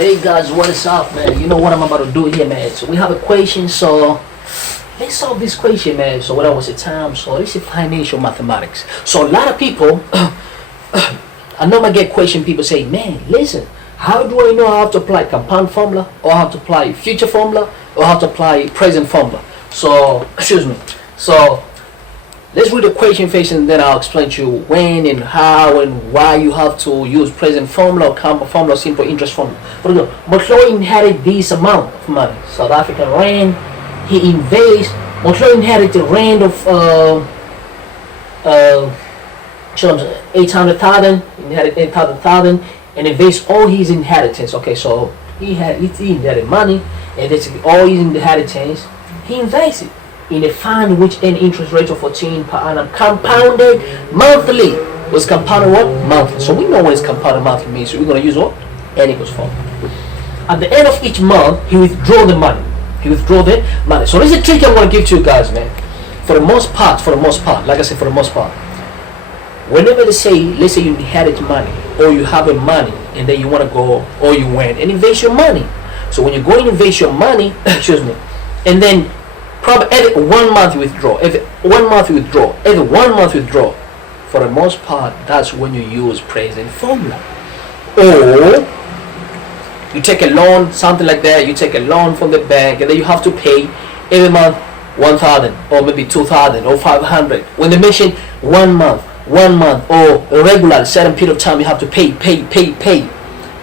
Hey guys, what is up, man? You know what I'm about to do here, man? So we have a question, so let's solve this question, man. So what was the time? So this is financial mathematics. So a lot of people, I know I get question. People say, man, listen, how do I know how to apply compound formula, or how to apply future formula, or how to apply present formula? So excuse me. So let's read the question first, and then I'll explain to you when and how and why you have to use present formula or compound formula, simple interest formula. For example, Motloi inherited this amount of money, South African rand. He invests. Motloi inherited the rand of 800,000. Inherited 800,000 and invests all his inheritance. Okay, so he inherited money, and that's all his inheritance. He invested in a fund which an interest rate of 14 per annum, compounded monthly. Was compounded what? Monthly. So we know what is compounded monthly means. So we're going to use what? N equals 4. At the end of each month, he withdraw the money. So this is a trick I'm going to give to you guys, man. For the most part, like I said, for the most part, whenever they say, let's say you inherit money, or you have a money, and then you want to go, or you went and invest your money. So when you go and invest your money, excuse me, and then probably every 1 month you withdraw, every 1 month you withdraw, for the most part, that's when you use present formula. Or you take a loan, something like that, you take a loan from the bank, and then you have to pay every month 1,000 or maybe 2,000 or 500. When they mention 1 month, or a regular certain period of time, you have to pay.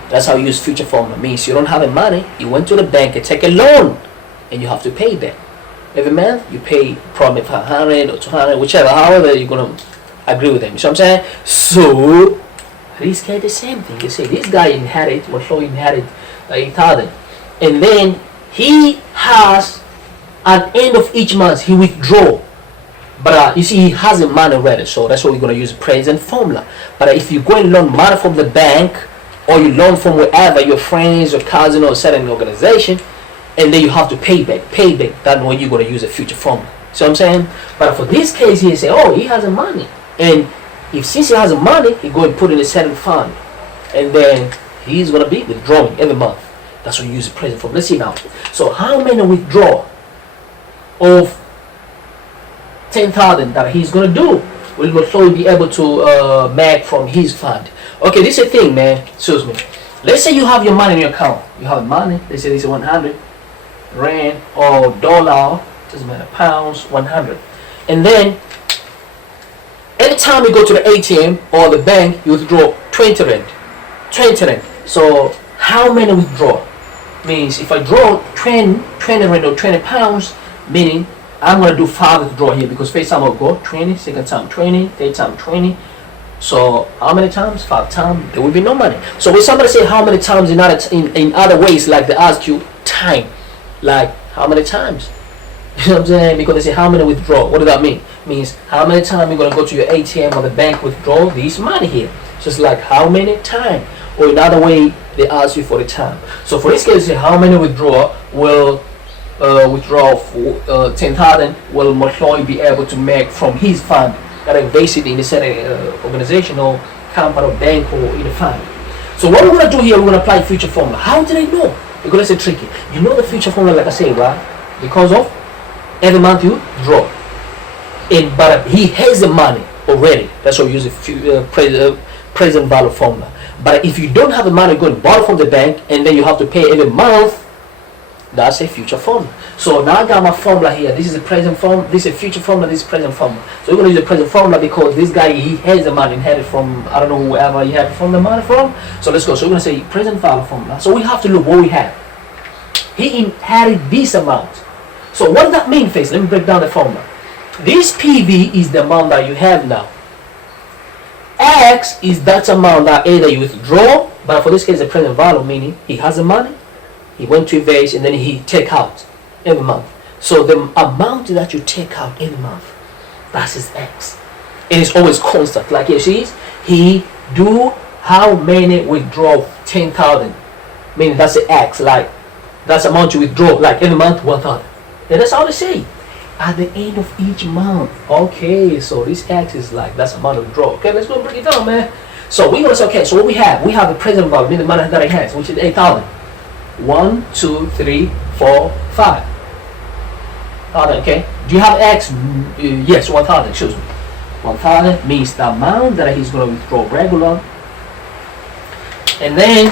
That's how you use future formula. Means you don't have the money, you went to the bank and take a loan, and you have to pay them. Every month you pay probably 500 or 200, whichever, however you're gonna agree with them. You know what I'm saying? So this guy the same thing. You say this guy Motloi inherit 8,000, and then he has at the end of each month he withdraw. But you see, he has the money already, so that's why we're gonna use present formula. But if you go and loan money from the bank, or you loan from wherever, your friends, your cousin, or certain organization, and then you have to pay back, that's when you're going to use a future formula. See what I'm saying? But for this case here, say, oh, he has the money. And since he has the money, he go and put in a certain fund. And then he's going to be withdrawing every month. That's when you use the present formula. Let's see now. So how many withdraw of 10,000 that he's going to do will Motloi be able to make from his fund? Okay, this is a thing, man. Excuse me. Let's say you have your money in your account. You have money. Let's say this is 100. Rand or dollar, doesn't matter, pounds, 100. And then every time you go to the ATM or the bank, you withdraw 20 rand. So how many withdraw? Means if I draw 20 rand or 20 pounds, meaning I'm going to do 5 withdraw here, because first time I'll go 20, second time 20, third time 20. So how many times? 5 times. There will be no money. So when somebody say how many times in other ways, like they ask you time, like how many times? You know what I'm saying? Because they say how many withdraw. What does that mean? Means how many times you're gonna go to your ATM or the bank withdraw this money here. Just like how many times. Or another way they ask you for the time. So for this case, say how many withdraw will withdraw for 10,000 will Motloi be able to make from his fund that invested in a certain organization or company or bank or in a fund. So what we're gonna do here, we're gonna apply future formula. How did I know? Because it's tricky. You know the future formula, like I say, right? Because of every month you draw. But he has the money already. That's why we use a present value formula. But if you don't have the money, go and borrow from the bank, and then you have to pay every month, that's a future formula. So now I got my formula here. This is a present formula, this is a future formula, this is present formula. So we're going to use the present formula because this guy, he has the money inherited from, I don't know, whoever he had from the money from. So let's go. So we're going to say present value formula. So we have to look what we have. He inherited this amount. So what does that mean first? Let me break down the formula. This PV is the amount that you have now. X is that amount that either you withdraw, but for this case, the present value, meaning he has the money, he went to invest, and then he take out every month. So the amount that you take out every month, that's his X. And it's always constant. Like you see, he do how many withdraw 10,000, meaning that's the X. Like that's the amount you withdraw, like every month 1,000. And that's all they say. At the end of each month. Okay, so this X is like that's the amount of withdraw. Okay, let's go and break it down, man. So we're gonna say, okay, so what we have the present value, meaning the money that he has, which is 8,000. 1, 2, 3, 4, 5. 1,000, okay? Do you have X? Yes, 1,000, excuse me. 1,000 means the amount that he's going to withdraw regular. And then,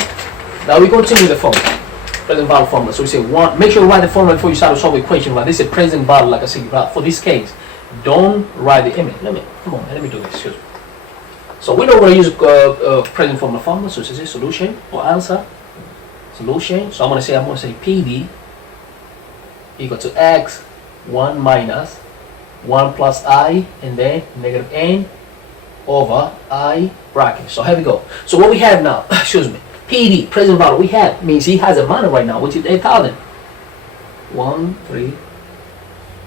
now we continue with the formula. Present value formula. So we say one, make sure you write the formula before you start to solve the equation. Right? This is a present value, like I said, right? For this case, don't write the image. Come on, let me do this. Excuse me. So we know we're going to use present formula. So this is solution or answer. Solution. So I'm going to say PD equal to X 1 minus 1 plus I, and then negative N over I bracket. So here we go. So what we have now, excuse me, PD, present value, we have, means he has a money right now, which is 8,000. 1, 3,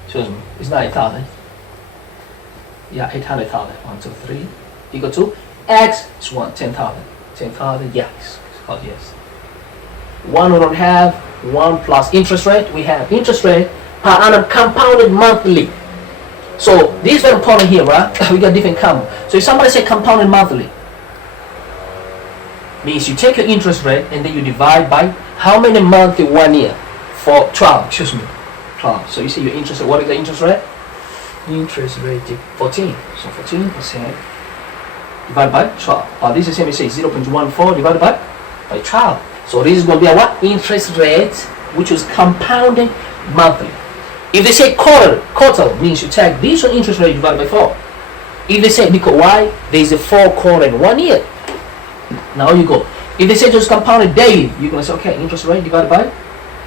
excuse me, it's not 8,000. Yeah, 800,000. 1, 2, 3, equal to X is 1, 10,000. 10,000, yes, it's called yes. 1 we don't have, 1 plus interest rate, we have interest rate per annum compounded monthly. So this is very important here, right? We got different compound. So if somebody say compounded monthly, means you take your interest rate and then you divide by how many months in 1 year? For 12, excuse me, 12. So you see your interest rate, what is the interest rate? Interest rate is 14. So 14% divided by 12. This is the same as say 0.14 divided by 12. So this is going to be a what? Interest rate, which is compounding monthly. If they say quarter means you take this on interest rate divided by 4. If they say because why? There is a 4 quarter in 1 year. Now you go. If they say just compounded daily, you're going to say, okay, interest rate divided by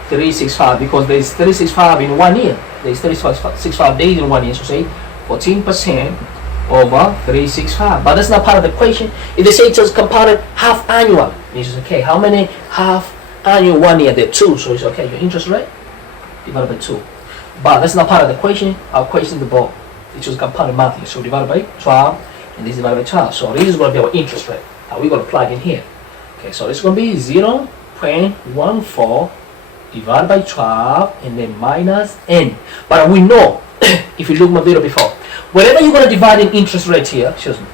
365 because there is 365 in 1 year. There is 365 days in 1 year. So say 14% over 365. But that's not part of the equation. If they say it's just compounded half annual, means it's okay. How many half annual 1 year? There are 2. So it's okay. Your interest rate divided by 2. But that's not part of the equation. Our equation is the ball. It's just compounded monthly. So divided by 12 and this divided by 12. So this is going to be our interest rate. Now we're going to plug in here. Okay, so it's going to be 0.14 divided by 12 and then minus n. But we know, if you look at my video before, whatever you're going to divide in interest rate here, excuse me,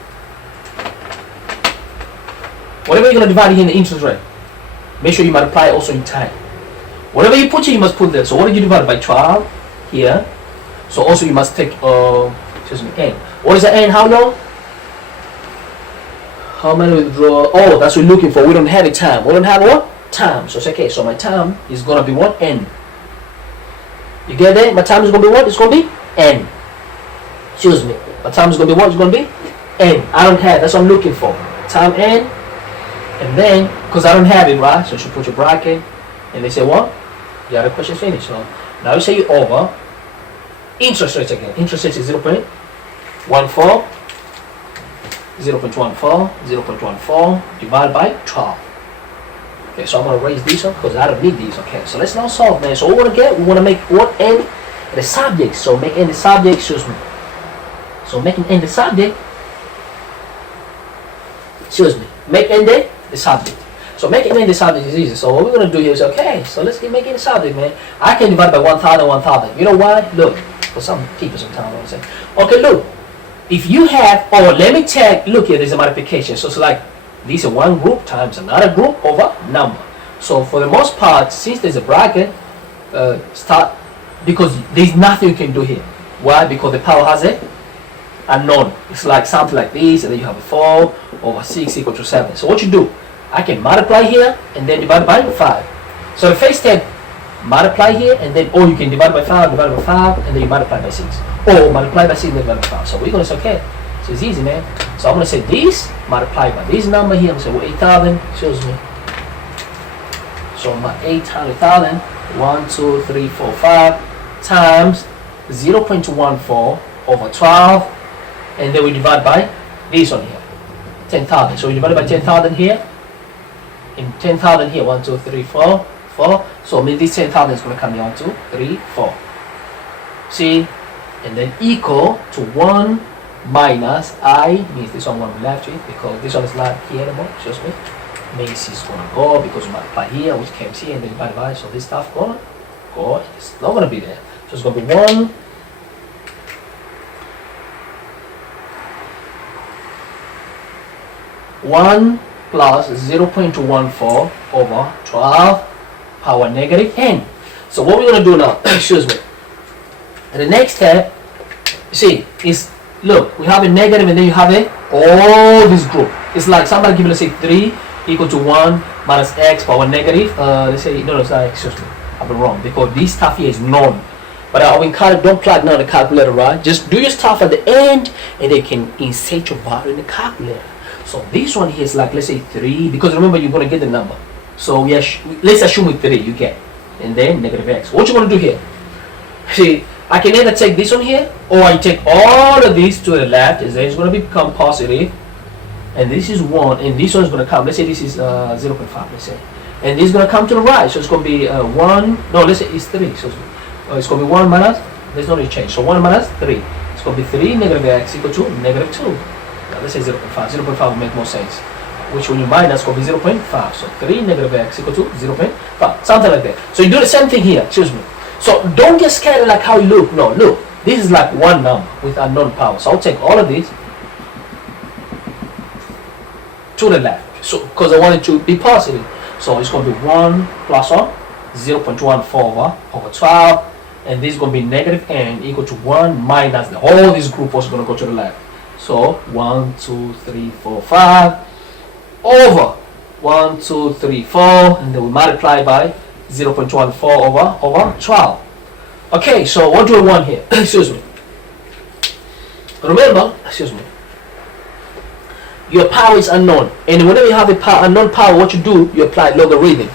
whatever you're going to divide here in the interest rate, make sure you multiply also in time. Whatever you put here, you must put there. So what did you divide by 12 here? So also you must take, excuse me, n. What is the n? How long? How many withdraw? Oh, that's what we're looking for. We don't have a time. We don't have what? Time. So it's okay. So my time is going to be what? N. You get that? My time is going to be what? It's going to be n. Excuse me. My time is going to be what? It's going to be n. I don't have. That's what I'm looking for. Time n. And then, because I don't have it, right? So you should put your bracket. And they say what? You have a question finished. So now you say you over. Interest rates again. Interest rates is 0.14. 0.14 divided by 12. Okay, so I'm going to raise these up because I don't need these. Okay, so let's now solve, man. So what we want to get, we want to make what n the subject. So make n the subject, excuse me. So making n the subject, excuse me, make n the subject. So making n the subject is easy. So what we're going to do here is, okay, so let's make n the subject, man. I can divide by 1,000. You know why? Look, for some people sometimes I want to say, okay, look. If you have, let me check, look here, there's a multiplication. So it's like, this is one group times another group over number. So for the most part, since there's a bracket, because there's nothing you can do here. Why? Because the power has a unknown. It's like something like this, and then you have a 4 over 6 equal to 7. So what you do, I can multiply here, and then divide by 5. So the first step, multiply here, and then, or you can divide by 5, and then you multiply by 6. Or multiply by 6 and divide by 5. So we're going to say, okay, so it's easy, man. So I'm going to say this, multiply by this number here. I'm going to say, well, 8,000, excuse me. So my 800,000, 1, 2, 3, 4, 5, times 0.14 over 12. And then we divide by this one here, 10,000. So we divide by 10,000 here. And 10,000 here, 1, 2, 3, 4, 4. So maybe this 10,000 is going to come down to 3, 4. See? And then equal to 1 minus I, means this one we left it because this one is not here anymore, excuse me. Means it's going to go because we multiply here, which comes here, and then divide by, so this stuff going to go, it's not going to be there. So it's going to be 1 plus 0.14 over 12 power negative n. So what we're going to do now, excuse me, and the next step, see, is, look, we have a negative and then you have a, all this group. It's like somebody give me, let's say 3 equal to 1 minus x power negative, let's say, no, sorry, excuse me, I've been wrong, because this stuff here is known. But I will encourage, don't plug now the calculator, right? Just do your stuff at the end and they can insert your value in the calculator. So this one here is like, let's say 3, because remember you're going to get the number. So we let's assume with 3 you get, and then negative x. What you want to do here? See, I can either take this one here, or I take all of these to the left, and then it's going to become positive, and this is 1, and this one is going to come, let's say this is 0.5, let's say, and this is going to come to the right, so it's going to be 1, no, let's say it's 3, so it's going to be 1 minus, there's no need change, so 1 minus 3, it's going to be 3 negative x equal to negative 2. Now let's say 0.5, 0.5 will make more sense, which when you minus will be 0.5, so 3 negative x equal to 0.5, something like that. So you do the same thing here, excuse me. So don't get scared like how you look, no, look, this is like one number with unknown power, so I'll take all of this to the left, so because I want it to be positive, so it's going to be 1 plus 1, 0.14 over 12, and this is going to be negative n equal to 1 minus the whole this group was going to go to the left. So 1, 2, 3, 4, 5 over 1, 2, 3, 4, and then we multiply by 0.14 over 12. Okay, so what do we want here? Excuse me. Remember, excuse me, your power is unknown, and whenever you have a unknown power, what you do, you apply logarithm.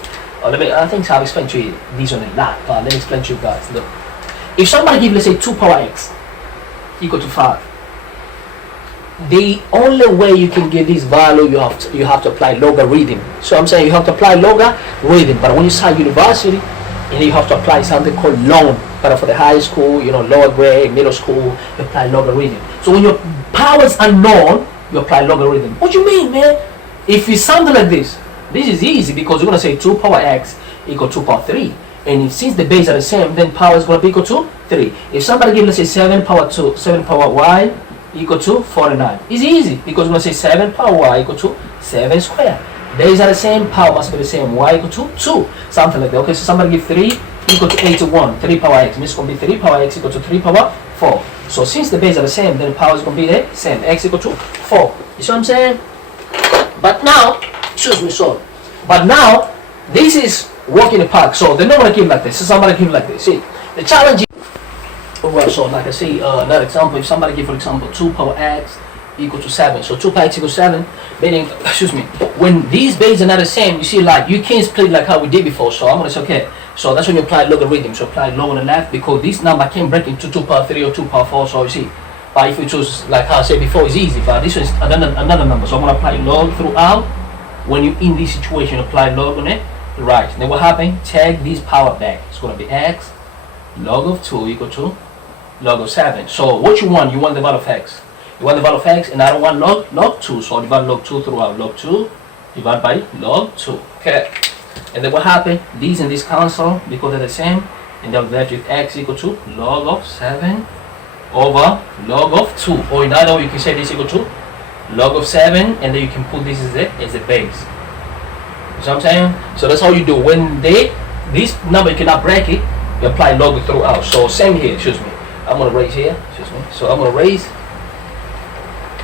I think I'll explain to you this one a lot, but let me explain to you guys. Look, if somebody gives, let's say, 2 power x equal to 5, the only way you can get this value, you have to apply logarithm. So I'm saying you have to apply logarithm, but when you start university, you have to apply something called log. But for the high school, lower grade, middle school, you apply logarithm. So when your power is unknown, you apply logarithm. What do you mean, man? If it's something like this is easy, because you're going to say 2 power x equal to 2 power 3. And if, since the base are the same, then power is going to be equal to 3. If somebody gives, let's say, 7 power y equal to 49. It's easy, because we're going to say 7 power y equal to 7 squared. Base are the same, power must be the same, y equal to 2. Something like that. Okay, so somebody give 3 equal to 81, 3 power x. This is going to be 3 power x equal to 3 power 4. So since the base are the same, then the power is going to be the same, x equal to 4. You see what I'm saying? But now, excuse me, sorry. But now, this is walk in the park. So they're not going to give like this. So somebody give like this. See, the challenge is, well, so like I say, another example, if somebody give, for example, 2 power x equal to 7. So 2 power x equals 7, meaning, excuse me, when these bases are not the same, you see, like, you can't split like how we did before. So I'm going to say, okay, so that's when you apply logarithm. So apply log on the left, because this number can break into 2 power 3 or 2 power 4. So you see, but if you choose, like how I said before, it's easy, but this is another number. So I'm going to apply log throughout. When you're in this situation, apply log on it, right. Then what happened? Take this power back. It's going to be x log of 2 equal to log of 7. So what you want the value of x. You want the value of x, and I don't want log 2. So divide log 2 throughout. Log 2 divided by log 2. Okay. And then what happened? These and this cancel because they're the same. And then we left with x equal to log of 7 over log of 2. Or in other way, you can say this equal to log of 7, and then you can put this as a base. You see what I'm saying? So that's how you do. When this number, you cannot break it, you apply log throughout. So same here, excuse me. I'm going to raise here, excuse me. So I'm going to raise.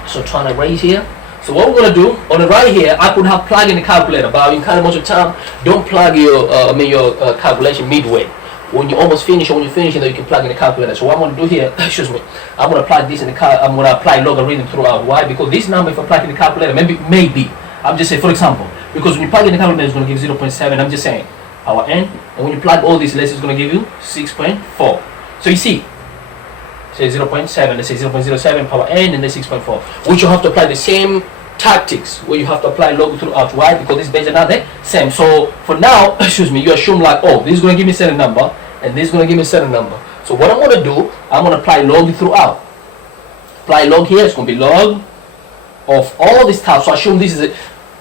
So trying to raise here. So what we're going to do, on the right here, I could have plugged in the calculator, but I encourage most of the time, don't plug your calculation midway. When you almost finish, or when you finish, then you can plug in the calculator. So what I'm going to do here, excuse me, I'm going to apply this in the I'm going to apply logarithm throughout. Why? Because this number, if I plug in the calculator, maybe, I'm just saying, for example, because when you plug in the calculator, it's going to give 0.7. I'm just saying, power n, and when you plug all these, it's going to give you 6.4. So you see, say 0.7, let's say 0.07 power n, and then 6.4, which you have to apply the same tactics where you have to apply log throughout. Why? Because this base are not the same. So for now, excuse me, you assume like, oh, this is going to give me a certain number, and this is going to give me a certain number. So what I'm going to do, I'm going to apply log throughout. Apply log here, it's going to be log of all this stuff. So assume this is it.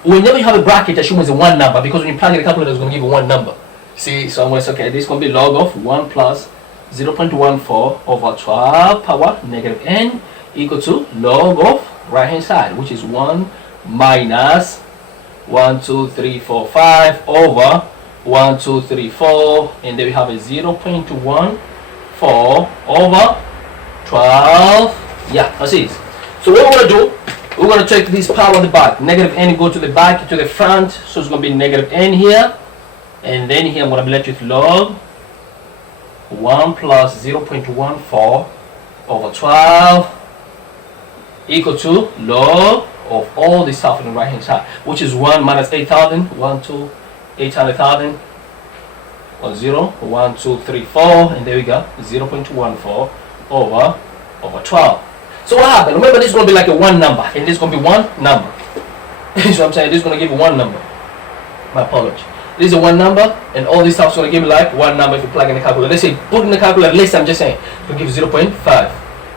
Whenever you have a bracket, assume it's a one number, because when you plug in the calculator, it's going to give you one number. See, so I'm going to say, okay, this is going to be log of 1 plus 0.14 over 12 power negative n equal to log of right hand side, which is 1 minus 1, 2, 3, 4, 5 over 1, 2, 3, 4, and then we have a 0.14 over 12. Yeah, that's it. So what we're gonna do, we're gonna take this power on the back. Negative n go to the back, to the front, so it's gonna be negative n here, and then here I'm gonna be left with log 1 plus 0.14 over 12 equal to log of all this stuff on the right hand side, which is 1 minus 8,000, 1, 2, 800,000, 1, 0, 1, 2, 3, 4, and there we go, 0.14 over 12. So what happened? Remember, this is going to be like a one number, and this is going to be one number. So I'm saying this is going to give you one number. My apology. This is a one number, and all this stuff is going to give you like one number if you plug in the calculator. Let's say put in the calculator, let's say I'm just saying, it will give you 0.5.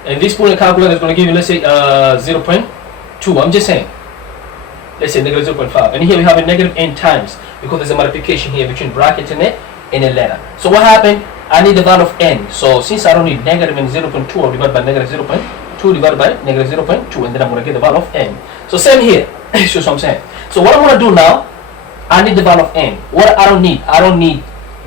And this put in the calculator is going to give you, let's say, 0.2. I'm just saying. Let's say negative 0.5. And here we have a negative n times, because there's a multiplication here between bracket and a letter. So what happened? I need the value of n. So since I don't need negative and 0.2, I'll divide by negative 0.2 divided by negative 0.2, and then I'm going to get the value of n. So same here. That's what I'm saying. So what I'm going to do now, I need the value of n. What I don't need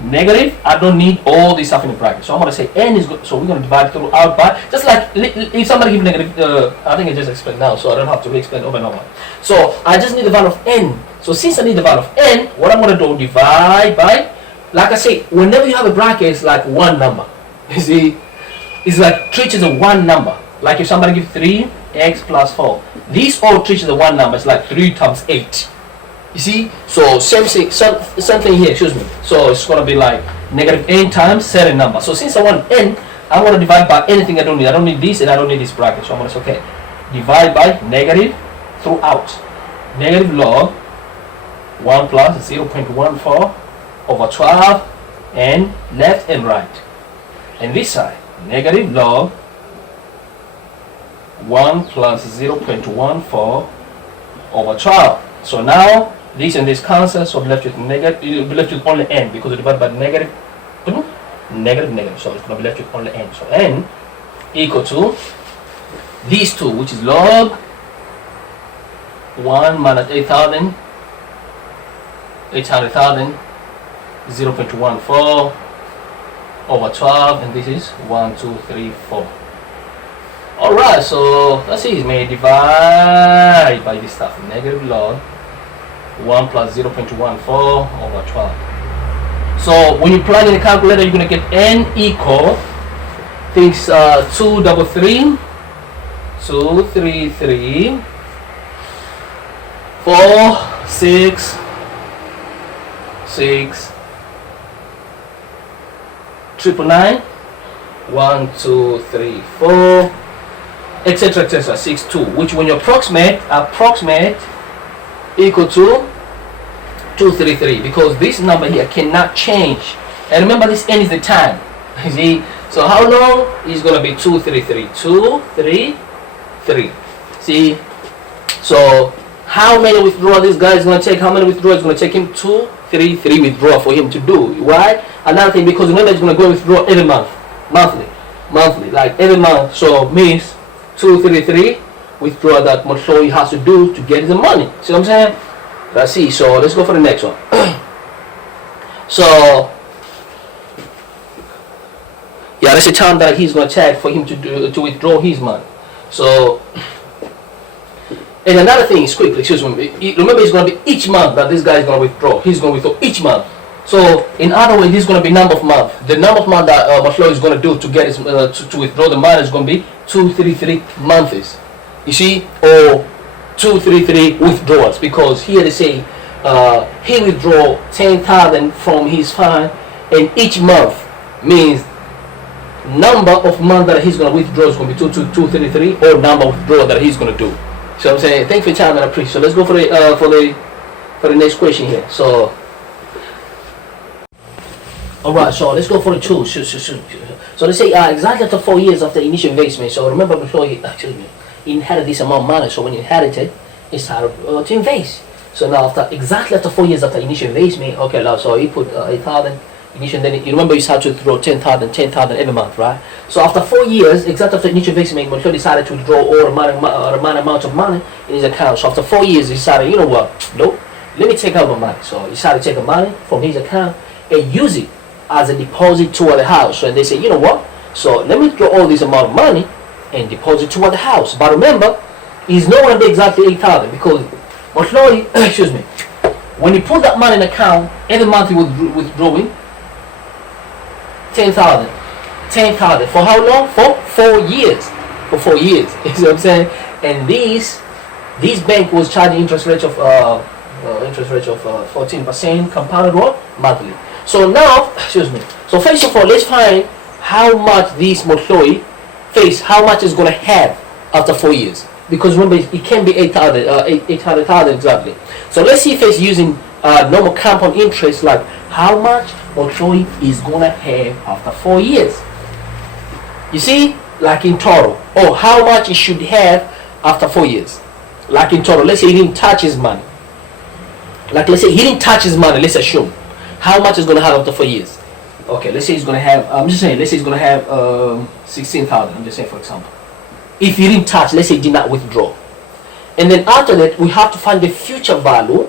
negative, I don't need all this stuff in the bracket. So I'm going to say n is good. So we're going to divide through out by, just like if somebody give negative, I think I just explained now, so I don't have to re-explain over and over. So I just need the value of n. So since I need the value of n, what I'm going to do, divide by, like I say, whenever you have a bracket, it's like one number. You see, it's like treated as a one number. Like if somebody gives 3x plus 4, these all treated as a one number. It's like 3 times 8. You see, so same thing here, excuse me. So it's going to be like negative n times certain number. So since I want n, I'm going to divide by anything I don't need. I don't need this and I don't need this bracket. So I'm going to say, okay, divide by negative throughout. Negative log 1 plus 0.14 over 12, and left and right. And this side, negative log 1 plus 0.14 over 12. So now this and this cancel, so left with negative, you'll be left with only n, because you divide by negative, negative, so it's going to be left with only n. So n equal to these two, which is log 1 minus 8,000, 800,000, 0.14 over 12, and this is 1, 2, 3, 4. Alright, so that's easy, man. Divide by this stuff. Negative log 1 plus 0.14 over 12. So when you plug in the calculator, you're going to get n equal things 233, 233, 4, 6, 6, 999, 1, 2, 3, 4, etc., etc., 6, 2, which when you approximate equal to 233, because this number here cannot change. And remember, this n is the time. You see, so how long is going to be 233? 233. See, so how many withdrawal this guy is going to take? How many withdrawals is going to take him? 233 withdrawal for him to do. Why? Another thing, because remember, he's going to go withdraw every month, monthly, like every month. So means 233 withdrawal that Motloi has to do to get the money. See what I'm saying? Let's see. So let's go for the next one. So yeah, that's the time that he's going to take for him to withdraw his money. So, and another thing is quickly, excuse me. Remember, it's going to be each month that this guy is going to withdraw. He's going to withdraw each month. So in other words, this is going to be number of month. The number of month that Motloi is going to do to get his to withdraw the money is going to be 233 months. You see, or 233 withdrawals, because here they say he withdraw 10,000 from his fund, and each month means number of months that he's going to withdraw is going to be 233, or number of withdrawal that he's going to do. So I'm saying, thank you for your time and I appreciate. So let's go for the next question here. So. Alright, so let's go for the two. So they say exactly after 4 years after initial investment. So remember, before he inherited this amount of money. So when he inherited, he started to invest. So now exactly after 4 years after initial investment, okay, now so he put 8,000 initial. Then you remember, you started to withdraw 10,000 every month, right? So after 4 years, exactly after initial investment, Motloi decided to withdraw all the amount of money in his account. So after 4 years, he decided, you know what? Nope. let me take out the money. So he decided to take the money from his account and use it as a deposit toward the house. So they say, you know what? So let me draw all this amount of money and deposit toward the house. But remember, it's not going to be exactly 8,000 because Motloi, excuse me, when he put that money in the account, every month he was withdrawing 10,000. 10,000 for how long? For 4 years. For 4 years. You see what I'm saying? And this bank was charging interest rate of 14% compounded what? Monthly. So now, excuse me. So first of all, let's find how much this Motloi how much is going to have after 4 years. Because remember, it can be 800,000 exactly. So let's see if it's using normal compound interest, like how much Motloi is going to have after 4 years. You see, like in total, or how much it should have after 4 years. Like in total, let's say he didn't touch his money. Like let's say he didn't touch his money, let's assume. How much is going to have after 4 years? Okay, let's say he's going to have, I'm just saying, let's say he's going to have 16,000, I'm just saying for example. If he didn't touch, let's say he did not withdraw. And then after that, we have to find the future value.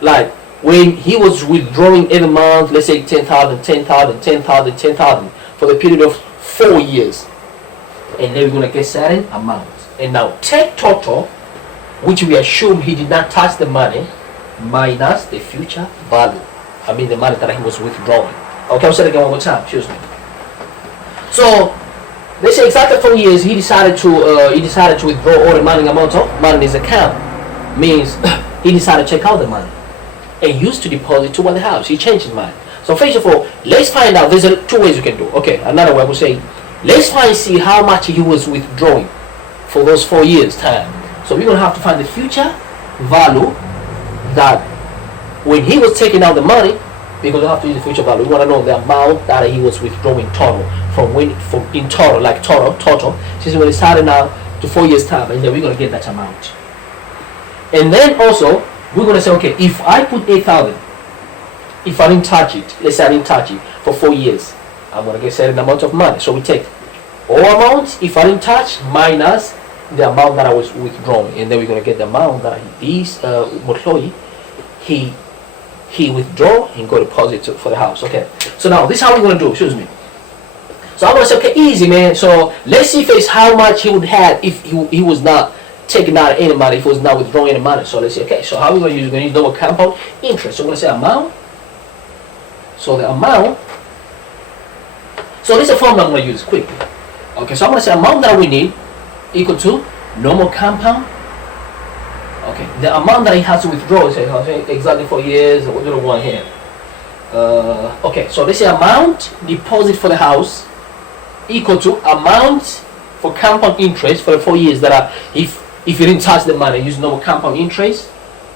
Like when he was withdrawing every month, let's say 10,000, 10,000, 10,000, 10,000 for the period of 4 years. And then we're going to get certain amounts. And now take total, which we assume he did not touch the money, minus the future value. I mean the money that he was withdrawing. Okay, I'll say it again one more time. Excuse me. So let's say exactly 4 years he decided to withdraw all the money amount of money in his account. Means he decided to check out the money and used to deposit toward the house. He changed his mind. So first of all, let's find out. There's two ways we can do. Okay, another way we'll say, let's see how much he was withdrawing for those 4 years time. So we're gonna have to find the future value that when he was taking out the money, because we have to use the future value. We want to know the amount that he was withdrawing total from in total, like total. Since when it started now to 4 years time, and then we're gonna get that amount. And then also we're gonna say, okay, if I put 8,000, if I didn't touch it, let's say I didn't touch it for 4 years, I'm gonna get a certain amount of money. So we take all amounts if I didn't touch minus the amount that I was withdrawing, and then we're gonna get the amount that Motloi he withdraw and go deposit for the house. Okay, so now this is how we're gonna do. Excuse me. So I'm gonna say, okay, easy man. So let's see if it's how much he would have if he was not taking out any money, if he was not withdrawing any money. So let's see. Okay, so how we're gonna use? We're gonna use double compound interest. So we're gonna say amount. So the amount. So this is a formula I'm gonna use quickly. Okay, so I'm gonna say amount that we need equal to normal compound. Okay, the amount that he has to withdraw is exactly 4 years. What do we want here? Okay, so let's say amount deposit for the house equal to amount for compound interest for the 4 years that are if you didn't touch the money, use normal compound interest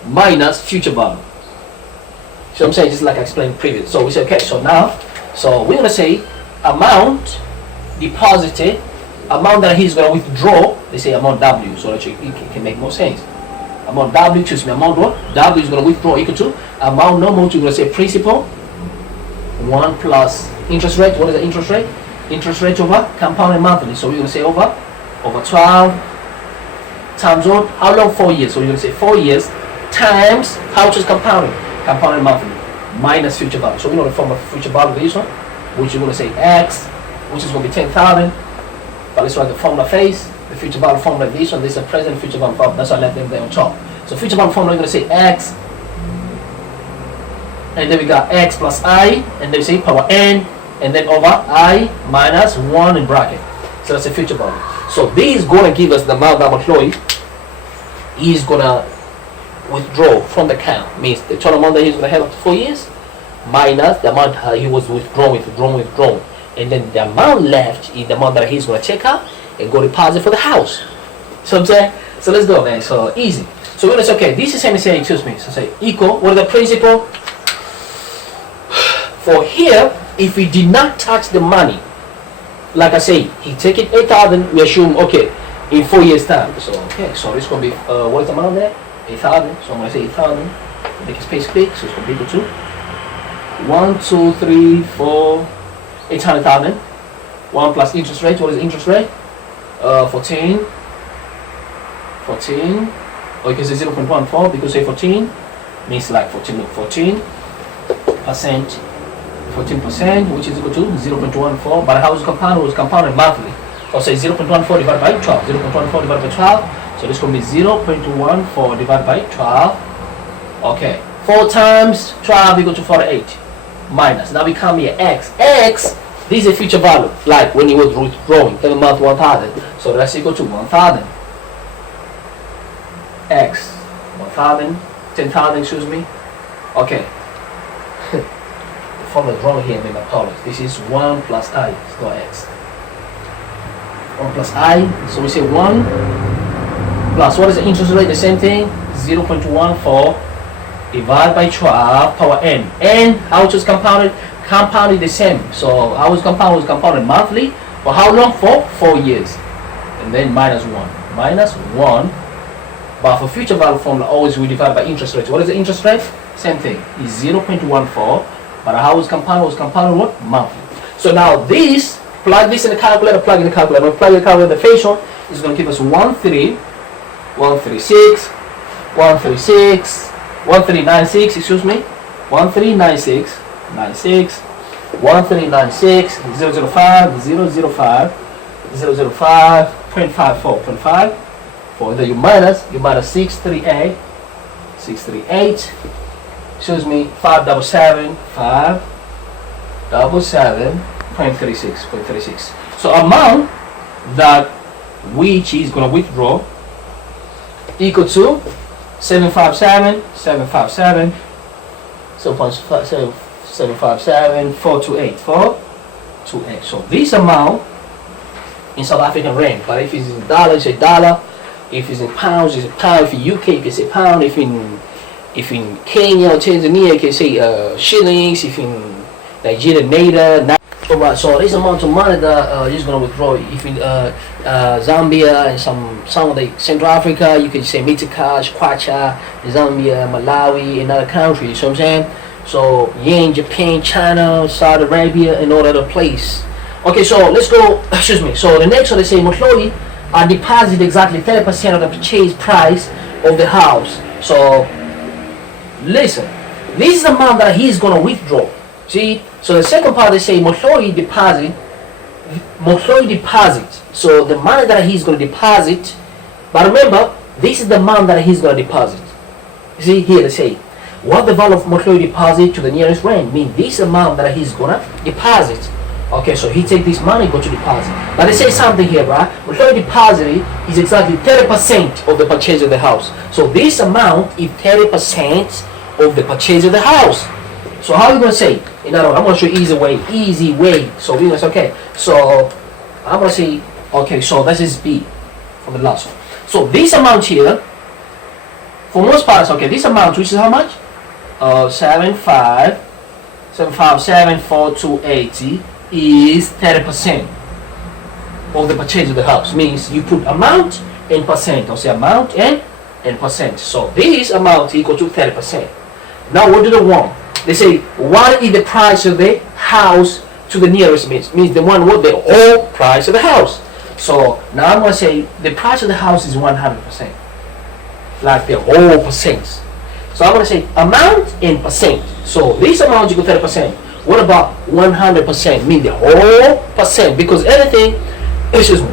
minus future value. So I'm saying just like I explained previous. So we say okay. So now, so we're gonna say amount deposited, amount that he's gonna withdraw. Let's say amount W, so that it can make more sense. Amount W, excuse me, amount what? W is going to withdraw equal to amount normal to, going to say principal 1 plus interest rate. What is the interest rate? Interest rate over compounded monthly. So we're going to say over 12 times what? How long? 4 years. So we're going to say 4 years times how much is compounded? Compounded monthly minus future value. So we know the form of future value this one, which is going to say X, which is going to be 10,000. But let's write the formula phase. The future value formula this one, this is a present future value formula. That's why I left them there on top. So future value formula, we're going to say X, and then we got X plus I, and then we say power N, and then over I minus 1 in bracket. So that's the future value. So this is going to give us the amount that Motloi is going to withdraw from the account. Means the total amount that he's going to have after 4 years minus the amount he was withdrawn. And then the amount left is the amount that he's going to take out and go deposit for the house. So I'm saying, so let's go, man. So easy. So we're gonna say, okay, this is same as saying, excuse me. So say equal. What is the principle? For here, if we did not touch the money, like I say, he take it 8,000. We assume okay, in 4 years time. So okay, so it's gonna be what is the amount there? 8,000. So I'm gonna say 8,000. Make a space click. So it's gonna be equal to 1, 2, 3, 4, 800,000. 1 plus interest rate. What is the interest rate? 14, or you can say 0.14 because say 14 means like 14, look, 14%, 14%, which is equal to 0.14, but how is it compounded? It was compounded monthly. So say 0.14 divided by 12, 0.14 divided by 12, so this will be 0.14 divided by 12. Okay, 4 times 12 equal to 48, minus, now we come here, x, this is a future value, like when you were withdrawing every month 1,000, so that's equal to 1,000, x, 1,000, 10,000, excuse me, okay. The formula is wrong here, my apologies. This is 1 plus I, it's not x. 1 plus I, so we say 1 plus, what is the interest rate? The same thing, 0.14 divided by 12 power n. And how it was compounded? Compounded the same. So how was compounded? Was compounded monthly. For how long? For 4 years. And then minus 1. Minus 1. But for future value formula, always we divide by interest rate. What is the interest rate? Same thing. Is 0.14. But how was compounded? Was compounded what? Monthly. So now this, plug this in the calculator, plug in the calculator. When plug in the calculator, the facial is going to give us 1396, excuse me, 1396, 1396, 005, 0.54, then you minus 638, excuse me, 577.36. So amount that which is going to withdraw equal to 757, 428. So this amount in South African rand, but if it's in dollar, it's a dollar. If it's in pounds, it's a pound. If in UK, you can say pound. If in Kenya or Tanzania, you can say shillings. If in Nigeria, naira. Alright, so this amount of money that you're gonna withdraw. If in Zambia and some of the Central Africa, you can say Mitikash, Kwacha, Zambia, Malawi, and other countries. So I'm saying, so yen, Japan, China, Saudi Arabia, and all other places. Okay, so let's go. Excuse me. So the next one, they say Motloi deposit exactly 30% of the purchase price of the house. So listen, this is the amount that he's gonna withdraw. See, so the second part they say Motloi deposit. So the money that he's going to deposit, but remember, this is the amount that he's going to deposit. See here they say, what the value of Motloi deposit to the nearest rand, mean this amount that he's going to deposit. Okay, so he take this money, go to deposit. But they say something here, right? Motloi deposit is exactly 30% of the purchase of the house. So this amount is 30% of the purchase of the house. So how are we going to say? In other words, I'm going to show you easy way. So we're going to say, okay, so I'm going to say, okay, so this is B from the last one. So this amount here, for most parts, okay, this amount, which is how much? 757,480 is 30% of the purchase of the house. Means you put amount and percent, or say amount and percent. So this amount equal to 30%. Now what do they want? They say, what is the price of the house to the nearest means they want what the whole price of the house. So now I'm going to say the price of the house is 100%, like the whole percent. So I'm going to say amount and percent. So this amount you go 30%. What about 100%? Mean the whole percent, because anything, excuse me,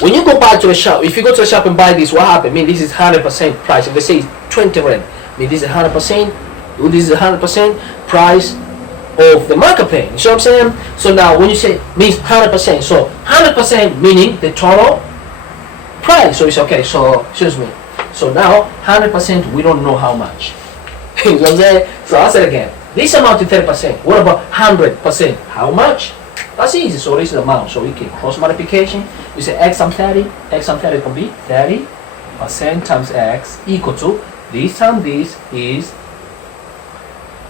when you go buy to the shop, if you go to the shop and buy this, what happened? Mean this is 100% price. If they say 20 rand, mean this is 100%. This is 100% price of the market pay. You see what I'm saying? So now when you say means 100%, so 100% meaning the total price. So it's okay. So excuse me. So now 100% we don't know how much. You know what I'm saying? So I'll say it again. This amount is 30%. What about 100%? How much? That's easy. So this is the amount. So we can cross multiplication. You say x times 30. X times 30 can be 30% times x equal to this times this is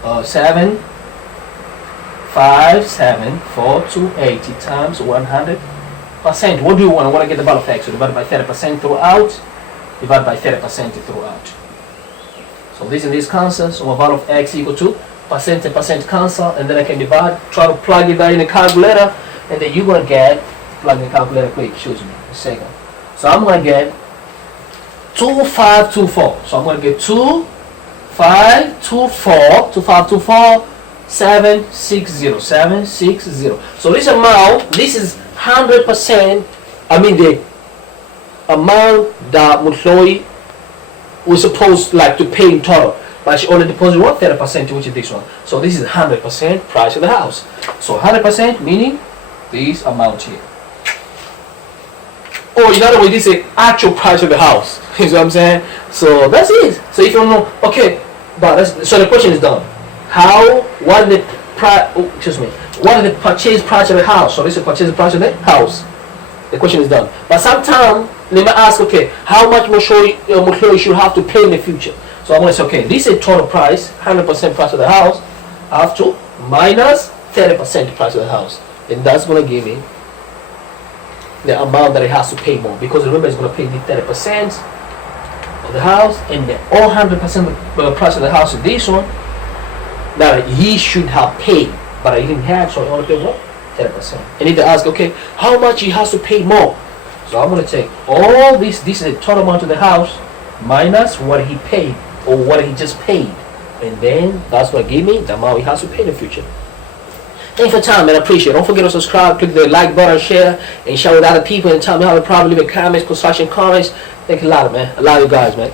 757,480 times 100%. What do you want? I want to get the value of x. So divide by 30% throughout. Divide by 30% throughout. So this and this cancel. So my value of x equal to percent and percent cancel, and then I can divide. Try to plug it in the calculator, and then you're gonna get plug in the calculator quick. Excuse me a second. So I'm gonna get 2524. So I'm gonna get 2 760. So this amount, this is 100%. I mean the amount that Motloi was supposed like to pay in total, but she only deposited 30%, which is this one. So this is 100% price of the house. So 100% meaning this amount here. Or in other words, this is the actual price of the house. You see what I'm saying? So that's it. So if you don't know, okay, but so the question is done. What is the price? What is the purchase price of the house? So this is the purchase price of the house. The question is done. But sometimes they may ask, okay, how much Motloi should have to pay in the future? So I'm going to say, okay, this is total price, 100% price of the house, have to minus 30% price of the house. And that's going to give me the amount that he has to pay more. Because remember, he's going to pay the 30% of the house, and the 100% of the price of the house is this one that he should have paid, but he didn't have, so he only paid what? 30%. And if they ask, okay, how much he has to pay more? So I'm going to take all this is the total amount of the house minus what he paid or what he just paid, and then that's going to give me the amount he has to pay in the future. Thanks for your time, man. I appreciate it. Don't forget to subscribe, click the like button, share, and share with other people, and tell me how to probably leave a comments, construction comments. Thank you a lot, man. I love you guys, man.